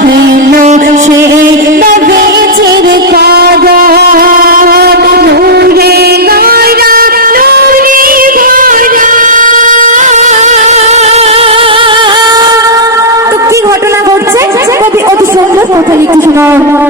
সে নবীজির কদম তো কি ঘটনা ঘটছে? কবি অতি সুন্দর কথা লিখে শোনাও।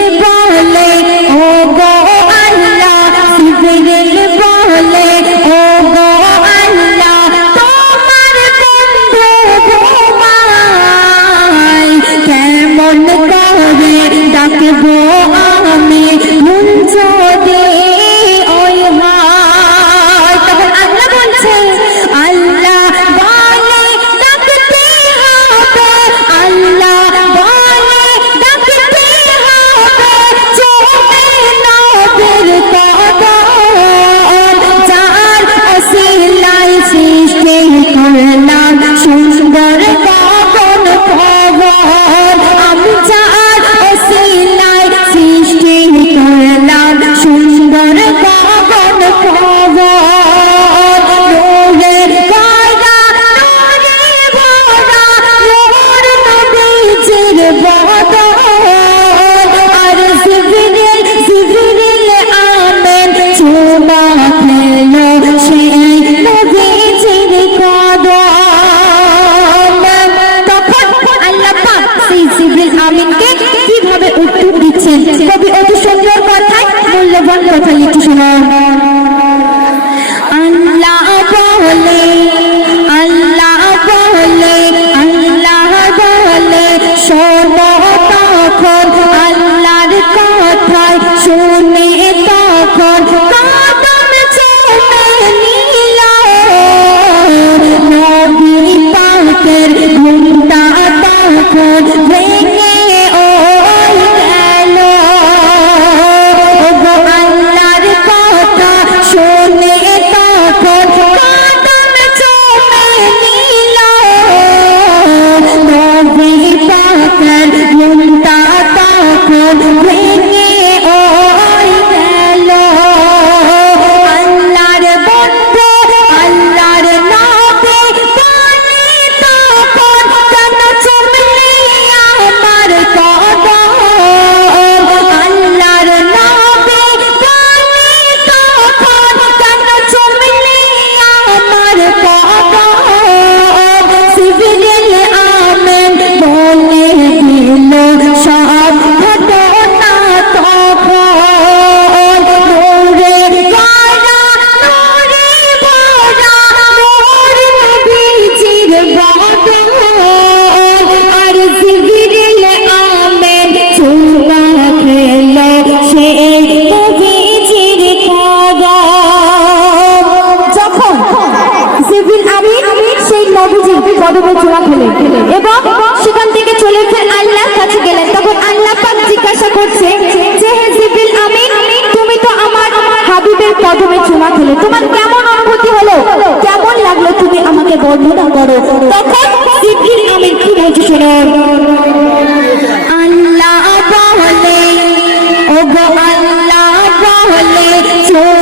না সুন্দর কখন খবর உன்னோடு এবং সেখান থেকে চলে গেলেন আল্লাহর কাছে গেলেন। তখন আল্লাহ পাক জিজ্ঞাসা করছে যে হে জিবিল আমি তুমি তো আমার হাবিবের কদমে চুমা খেলে। তোমার কেমন অনুভূতি হলো? কেমন লাগল তুমি আমাকে বর্ণনা করো? তখন জিবিল আমি কি বলছি শুনে। আল্লাহ বলে ও গো আল্লাহ বলে চুমা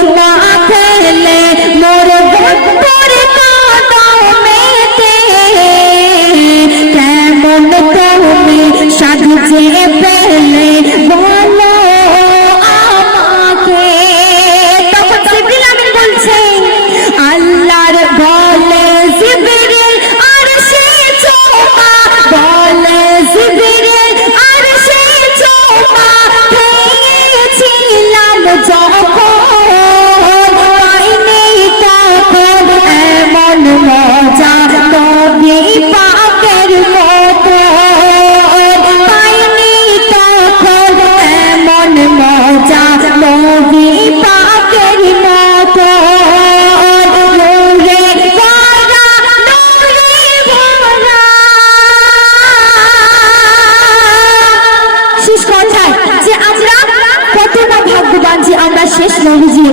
আমরা শেষ নবীজি।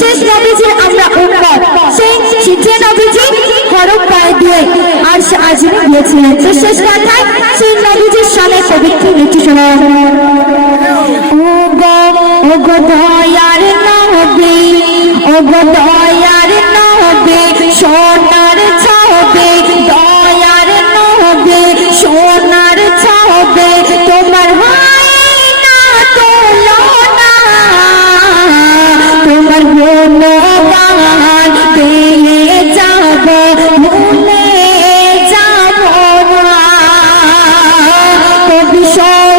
শেষ নবীজি আমরা উম্মত। সেই যে নবীজি হরফ পায়ে দিয়ে আর সে আজমে গিয়েছিলেন তো শেষ কথায় সেই নবীজির সামনে পবিত্র নীতি শোনা ও গো ও গো দয়ার নবী ও গো দয়ার নবী সোনার show.